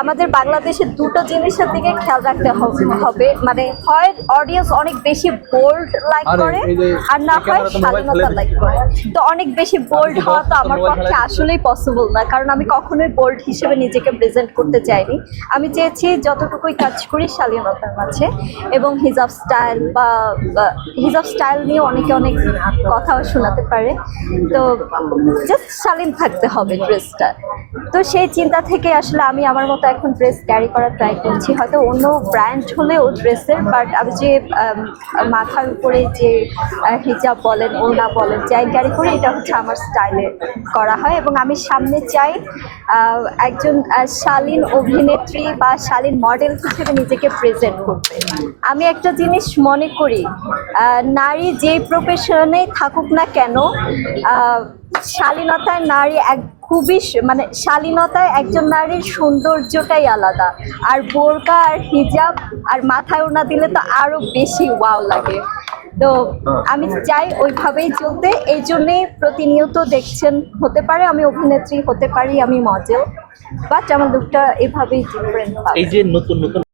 আমাদের বাংলাদেশে দুটো জিনিসের দিকে খেয়াল রাখতে হবে মানে হয় অডিয়েন্স অনেক বেশি বোল্ড লাইক করে আর না হয় স্বাধীনতা লাইক করে। তো অনেক বেশি বোল্ড হওয়া তো আমার পক্ষে আসলেই পসিবল না কারণ আমি কখনোই বোল্ড হিসেবে নিজেকে প্রেজেন্ট করতে চাইনি। আমি চেয়েছি যতটুকুই কাজ করি শালীনতার মাঝে এবং হিজাব স্টাইল বা বা হিজাব স্টাইল নিয়ে অনেকে অনেক কথাও শোনাতে পারে। তো জাস্ট শালীন থাকতে হবে ড্রেসটা তো সেই চিন্তা থেকে আসলে আমি আমার মতো এখন ড্রেস ক্যারি করার ট্রাই করছি। হয়তো অন্য ব্র্যান্ড হলেও ড্রেসের বাট আমি যে মাথার উপরে যে হিজাব বলেন, ওড়না বলেন, যাই ক্যারি করি, এটা হচ্ছে আমার স্টাইলে করা হয়। এবং আমি সামনে চাই একজন শালীন অভিনেত্রী বা শালীন মডেল হিসেবে নিজেকে প্রেজেন্ট করতে। আমি একটা জিনিস মনে করি নারী যেই প্রফেশনে থাকুক না কেন শালীনতায় নারী এক খুবই মানে শালীনতায় একজন নারীর সৌন্দর্যটাই আলাদা। আর বোরকা আর হিজাব আর মাথায় ওনা দিলে তো আরও বেশি ওয়াও লাগে। তো আমি চাই ওইভাবেই চলতে। এই জন্যেই প্রতিনিয়ত দেখছেন, হতে পারে আমি অভিনেত্রী, হতে পারি আমি মডেল বাট আমার লুকটা এভাবেই ডিফারেন্ট এই যে নতুন নতুন